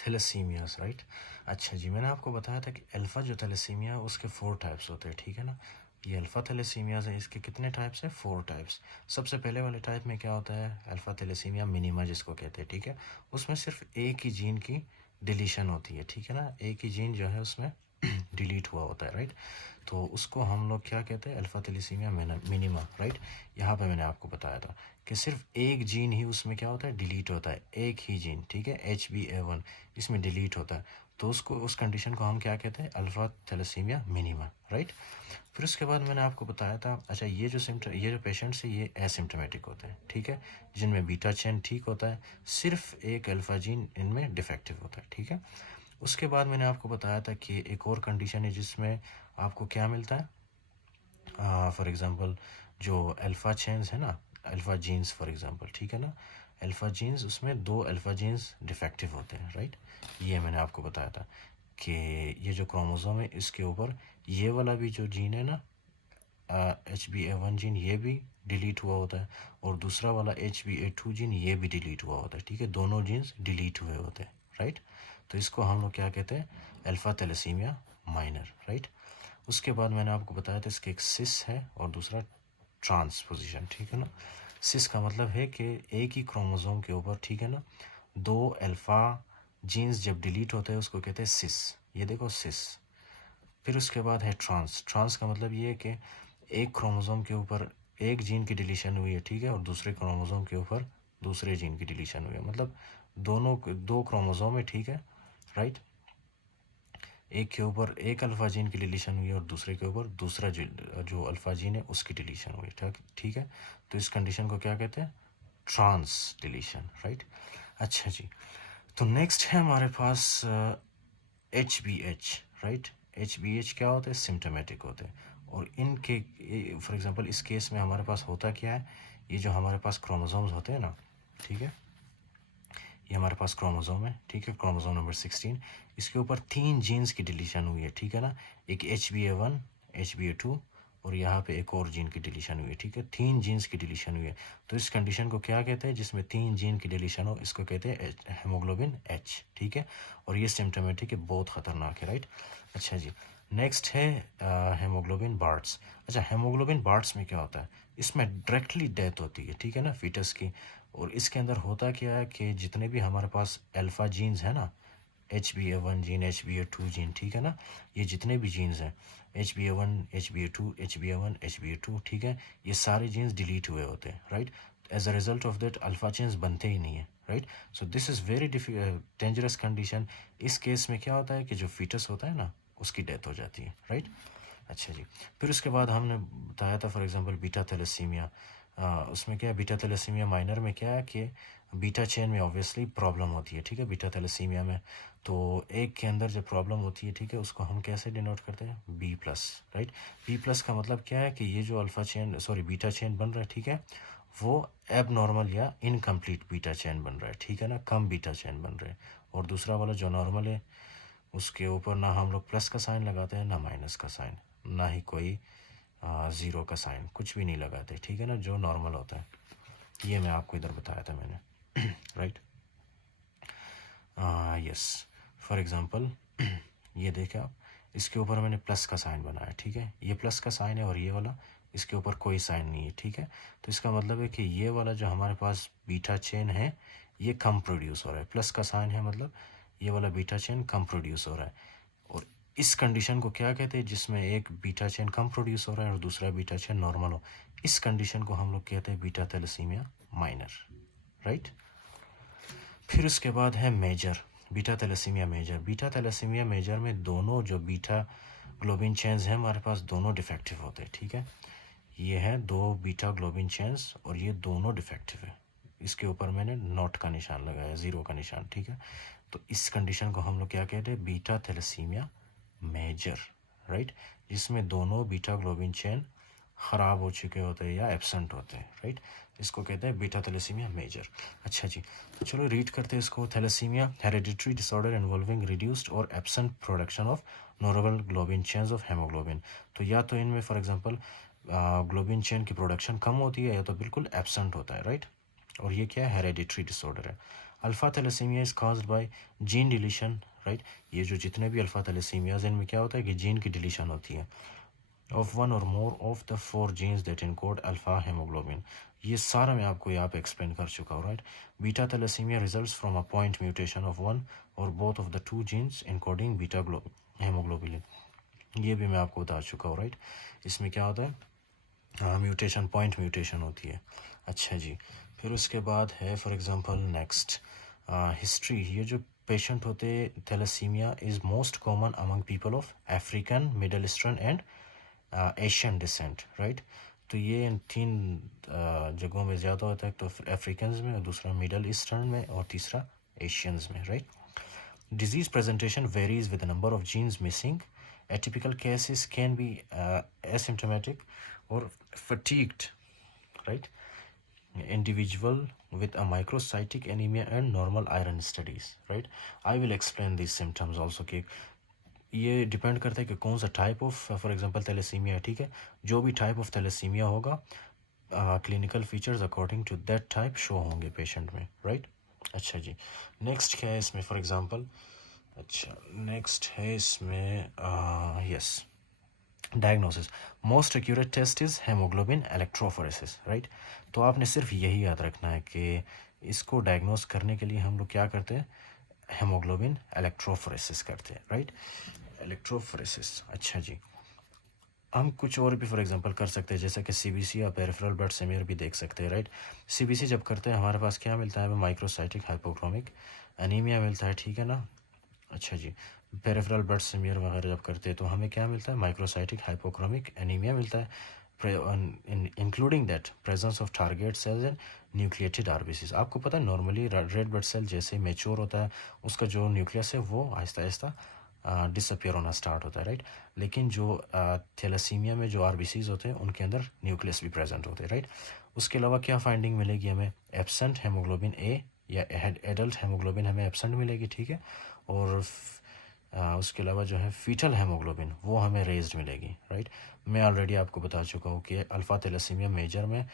थैलेसीमियास, right. अच्छा जी, मैंने आपको बताया था कि अल्फ़ा जो थैलेसीमिया है उसके 4 टाइप्स होते हैं, ठीक है ना। ये अल्फ़ा थैलेसीमियास है, इसके कितने टाइप्स हैं? 4 टाइप्स। सबसे पहले वाले टाइप में क्या होता है? अल्फ़ा थैलेसीमिया मिनिमा जिसको कहते हैं, ठीक है। उसमें सिर्फ एक ही जीन की डिलीशन होती है, ठीक है ना। एक ही जीन जो है उसमें डिलीट हुआ होता है, राइट। तो उसको हम लोग क्या कहते हैं? Alpha thalassemia minima, right. यहाँ पे मैंने आपको बताया था कि सिर्फ एक जीन ही उसमें क्या होता है? डिलीट होता है, एक ही जीन, ठीक है, HbA1 इसमें डिलीट होता है। तो उसको, उस कंडीशन को हम क्या कहते हैं? Alpha thalassemia minima, right. फिर उसके बाद मैंने आपको बताया था, अच्छा ये जो पेशेंट्स हैं ये एसिम्टोमेटिक होते हैं, ठीक है, जिनमें बीटा चेन ठीक होता है, सिर्फ एक अल्फ़ा जीन इनमें डिफेक्टिव होता है, ठीक है। उसके बाद मैंने आपको बताया था कि एक और कंडीशन है जिसमें आपको क्या मिलता है? फॉर एग्ज़ाम्पल जो अल्फ़ा चेन्स है ना, अल्फ़ा जीन्स फॉर एग्ज़ाम्पल, ठीक है ना, अल्फ़ा जीन्स, उसमें 2 अल्फ़ा जीन्स डिफेक्टिव होते हैं, राइट। ये मैंने आपको बताया था कि ये जो क्रोमोसोम है इसके ऊपर ये वाला भी जो जीन है ना, HbA1 जीन, ये भी डिलीट हुआ होता है, और दूसरा वाला HbA2 जीन ये भी डिलीट हुआ होता है, ठीक है, दोनों जीन्स डिलीट हुए होते हैं, राइट। तो इसको हम लोग क्या कहते हैं? Alpha thalassemia minor, right. उसके बाद मैंने आपको बताया था इसके एक सिस है और दूसरा ट्रांसपोजिशन, ठीक है ना। सिस का मतलब है कि एक ही क्रोमोसोम के ऊपर, ठीक है ना, 2 अल्फ़ा जीन्स जब डिलीट होते हैं उसको कहते हैं सिस, ये देखो सिस। फिर उसके बाद है ट्रांस। ट्रांस का मतलब ये है कि एक क्रोमोसोम के ऊपर एक जीन की डिलीशन हुई है, ठीक है, और दूसरे क्रोमोसोम के ऊपर दूसरे जीन की डिलीशन हुई है, मतलब दोनों, 2 क्रोमोसोम है, ठीक है, राइट। एक के ऊपर एक अल्फ़ा जीन की डिलीशन हुई है और दूसरे के ऊपर दूसरा जो अल्फ़ा जीन है उसकी डिलीशन हुई है, ठीक, ठीक है। तो इस कंडीशन को क्या कहते हैं? Trans deletion, right. अच्छा जी, तो नेक्स्ट है हमारे पास HbH, राइट। HbH क्या होते हैं? सिम्टोमेटिक होते हैं। और इनके, फॉर एग्जांपल इस केस में हमारे पास होता क्या है? ये जो हमारे पास क्रोमोसोम्स होते हैं ना, ठीक है, ये हमारे पास क्रोमोसोम है, ठीक है, क्रोमोसोम नंबर 16, इसके ऊपर 3 जीन्स की डिलीशन हुई है, ठीक है ना, एक HbA1, HbA2, और यहाँ पे एक और जीन की डिलीशन हुई है, ठीक है, 3 जीन्स की डिलीशन हुई है। तो इस कंडीशन को क्या कहते हैं? जिसमें 3 जीन की डिलीशन हो इसको कहते हैं हेमोग्लोबिन H, ठीक है। और ये सिम्टोमेटिक है, बहुत ख़तरनाक है, राइट। अच्छा जी, नेक्स्ट है हेमोग्लोबिन बार्ट्स। अच्छा, हेमोग्लोबिन बार्ट्स में क्या होता है? इसमें डायरेक्टली डेथ होती है, ठीक है ना, फीटस की। और इसके अंदर होता क्या है कि जितने भी हमारे पास अल्फ़ा जीन्स हैं ना, HbA1 जीन, HbA2 जीन, ठीक है ना, ये जितने भी जीन्स हैं, HbA1, HbA2, HbA1, HbA2, ठीक है, ये सारे जीन्स डिलीट हुए होते हैं, right. As a result of that alpha genes बनते ही नहीं है, right. So this is very dangerous condition. इस केस में क्या होता है कि जो फीटस होता है ना उसकी डेथ हो जाती है, राइट। अच्छा जी, फिर उसके बाद हमने बताया था फॉर एग्जांपल बीटा थैलेसीमिया। उसमें क्या है? बीटा थैलेसीमिया माइनर में क्या है कि बीटा चेन में ऑब्वियसली प्रॉब्लम होती है, ठीक है, बीटा थैलेसीमिया में। तो एक के अंदर जब प्रॉब्लम होती है, ठीक है, उसको हम कैसे डिनोट करते हैं? B+, right. B+ का मतलब क्या है कि ये जो alpha chain, sorry, beta chain बन रहा है, ठीक है, वो एब नॉर्मल या इनकम्प्लीट बीटा चेन बन रहा है, ठीक है ना, कम बीटा चेन बन रहे हैं। और दूसरा वाला जो नॉर्मल है उसके ऊपर ना हम लोग प्लस का साइन लगाते हैं ना माइनस का साइन, ना ही कोई ज़ीरो का साइन, कुछ भी नहीं लगाते, ठीक है ना, जो नॉर्मल होता है। ये मैं आपको इधर बताया था मैंने राइट। यस, फॉर एग्ज़ाम्पल ये देखें आप, इसके ऊपर मैंने प्लस का साइन बनाया, ठीक है, ये प्लस का साइन है, और ये वाला इसके ऊपर कोई साइन नहीं है, ठीक है। तो इसका मतलब है कि ये वाला जो हमारे पास बीटा चेन है ये कम प्रोड्यूस हो रहा है, प्लस का साइन है मतलब ये वाला बीटा चेन कम प्रोड्यूस हो रहा है। और इस कंडीशन को क्या कहते हैं? जिसमें एक बीटा चेन कम प्रोड्यूस हो रहा है और दूसरा बीटा चेन नॉर्मल हो, इस कंडीशन को हम लोग कहते हैं बीटा थैलेसीमिया माइनर, राइट। फिर उसके बाद है major, beta thalassemia major. Beta thalassemia major में दोनों जो बीटा ग्लोबिन चेन्स हैं हमारे पास दोनों डिफेक्टिव होते हैं, ठीक है। ये है 2 बीटा ग्लोबिन चेन्स और ये दोनों डिफेक्टिव है। इसके ऊपर मैंने नॉट का निशान लगाया, ज़ीरो का निशान, ठीक है। तो इस कंडीशन को हम लोग क्या कहते हैं? बीटा थैलेसीमिया मेजर, राइट, जिसमें दोनों बीटा ग्लोबिन चेन ख़राब हो चुके होते हैं या एब्सेंट होते हैं, राइट। इसको कहते हैं बीटा थैलेसीमिया मेजर। अच्छा जी, तो चलो रीड करते हैं इसको। Thalassemia hereditary disorder involving reduced और absent production of normal globin chains of hemoglobin. तो या तो इनमें फॉर एग्जांपल ग्लोबिन चेन की प्रोडक्शन कम होती है या तो बिल्कुल एब्सेंट होता है, राइट। और ये क्या है? हेरेडिटरी डिसऑर्डर है। Alpha thalassemia is caused by gene deletion, right. ये जो जितने भी अल्फ़ा थैलेसीमियाज इनमें क्या होता है कि जीन की डिलीशन होती है ऑफ वन और more of the 4 genes that encode alpha haemoglobin. ये सारा मैं आपको यहाँ पे एक्सप्लेन कर चुका हूँ, right. Beta thalassemia results from a point mutation of one और both of the 2 genes encoding beta hemoglobin. ये भी मैं आपको बता चुका हूँ, राइट। इसमें क्या होता है, म्यूटेशन, पॉइंट म्यूटेशन होती है। अच्छा जी, फिर उसके बाद है फॉर एग्जांपल नेक्स्ट हिस्ट्री। ये जो पेशेंट होते thalassemia is most common among people of African, Middle Eastern and Asian descent, right. तो ये इन 3 जगहों में ज़्यादा होता है, तो अफ्रीकन्स में, और दूसरा मिडल ईस्टर्न में, और तीसरा एशियंस में, right. Disease presentation varies with the number of genes missing. Atypical cases can be asymptomatic or fatigued, right? Individual with a microcytic anemia and normal iron studies, right? I will explain these symptoms also कि ये depend करता है कि कौन सा type of, for example thalassemia, ठीक है। जो भी टाइप ऑफ थैलेसीमिया होगा, clinical features according to that type show होंगे पेशेंट में, राइट। अच्छा जी, नेक्स्ट क्या है इसमें फॉर एग्जांपल। अच्छा, नेक्स्ट है इसमें yes, diagnosis. Most accurate test is haemoglobin electrophoresis, right. तो आपने सिर्फ यही याद रखना है कि इसको डायग्नोस करने के लिए हम लोग क्या करते हैं, हेमोग्लोबिन इलेक्ट्रोफोरेसिस करते हैं, राइट। इलेक्ट्रोफोरेसिस, अच्छा जी। हम कुछ और भी फॉर एग्जांपल कर सकते हैं, जैसे कि सीबीसी या पेरिफेरल ब्लड स्मीयर भी देख सकते हैं, राइट। सीबीसी जब करते हैं हमारे पास क्या मिलता है, माइक्रोसाइटिक हाइपोक्रोमिक एनीमिया मिलता है, ठीक है ना। अच्छा जी, पेरिफेरल ब्लड स्मीयर वगैरह जब करते हैं तो हमें क्या मिलता है, माइक्रोसाइटिक हाइपोक्रोमिक एनीमिया मिलता है, including that presence of target cells and nucleated RBCs. आपको पता है नॉर्मली रेड ब्लड सेल जैसे मेच्योर होता है, उसका जो न्यूक्लियस है वो आहिस्ता आहिस्ता डिसअपियर होना स्टार्ट होता है, राइट। लेकिन जो थैलेसीमिया में जो आरबीसीज होते हैं उनके अंदर न्यूक्लियस भी प्रेजेंट होते हैं, राइट। उसके अलावा क्या फाइंडिंग मिलेगी हमें, एब्सेंट हेमोग्लोबिन ए या एडल्ट हेमोग्लोबिन हमें एब्सेंट मिलेगी, ठीक है। और उसके अलावा जो है फीटल हेमोग्लोबिन वो हमें रेज्ड मिलेगी, राइट। मैं ऑलरेडी आपको बता चुका हूँ कि अल्फ़ा थैलेसीमिया मेजर में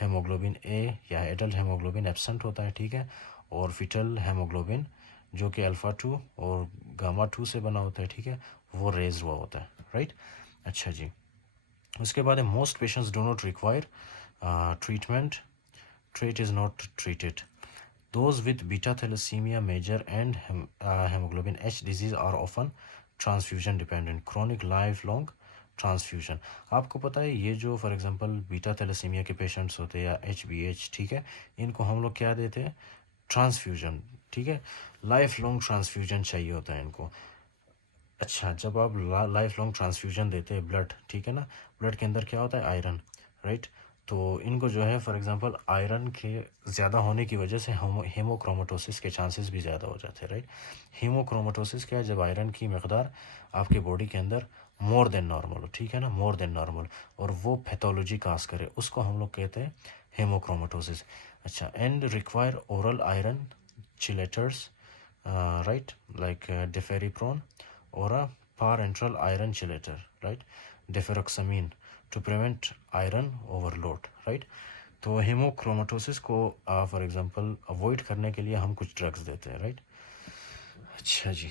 हेमोग्लोबिन ए या एडल्ट हेमोग्लोबिन एब्सेंट होता है, ठीक है। और फीटल हेमोग्लोबिन जो कि अल्फ़ा 2 और गामा 2 से बना होता है, ठीक है, वो रेज हुआ होता है, राइट। अच्छा जी, उसके बाद है most patients do not require treatment, trait is not treated. Those with beta thalassemia major and hemoglobin H disease are often transfusion dependent, chronic lifelong transfusion. आपको पता है ये जो फॉर एग्जांपल बीटा थैलेसीमिया के पेशेंट्स होते हैं या HbH, ठीक है, इनको हम लोग क्या देते हैं, ट्रांसफ्यूजन, ठीक है। लाइफ लॉन्ग ट्रांसफ्यूजन चाहिए होता है इनको। अच्छा, जब आप लाइफ लॉन्ग ट्रांसफ्यूजन देते हैं ब्लड, ठीक है ना, ब्लड के अंदर क्या होता है, आयरन, राइट। तो इनको जो है फॉर एग्जांपल आयरन के ज़्यादा होने की वजह से हेमोक्रोमेटोसिस के चांसेस भी ज़्यादा हो जाते हैं, राइट। हेमोक्रोमेटोसिस क्या है, जब आयरन की मकदार आपके बॉडी के अंदर मोर देन नॉर्मल हो, ठीक है ना, मोर देन नॉर्मल, और वो पैथोलॉजी काज करे, उसको हम लोग कहते हैं हेमोक्रोमेटोसिस। अच्छा, and require oral iron chelators, right, like deferriprone or a parenteral iron chelator, right, deferoxamine to prevent iron overload, right। तो हेमोक्रोमेटोसिस को फॉर एग्जांपल अवॉइड करने के लिए हम कुछ ड्रग्स देते हैं, राइट। अच्छा जी,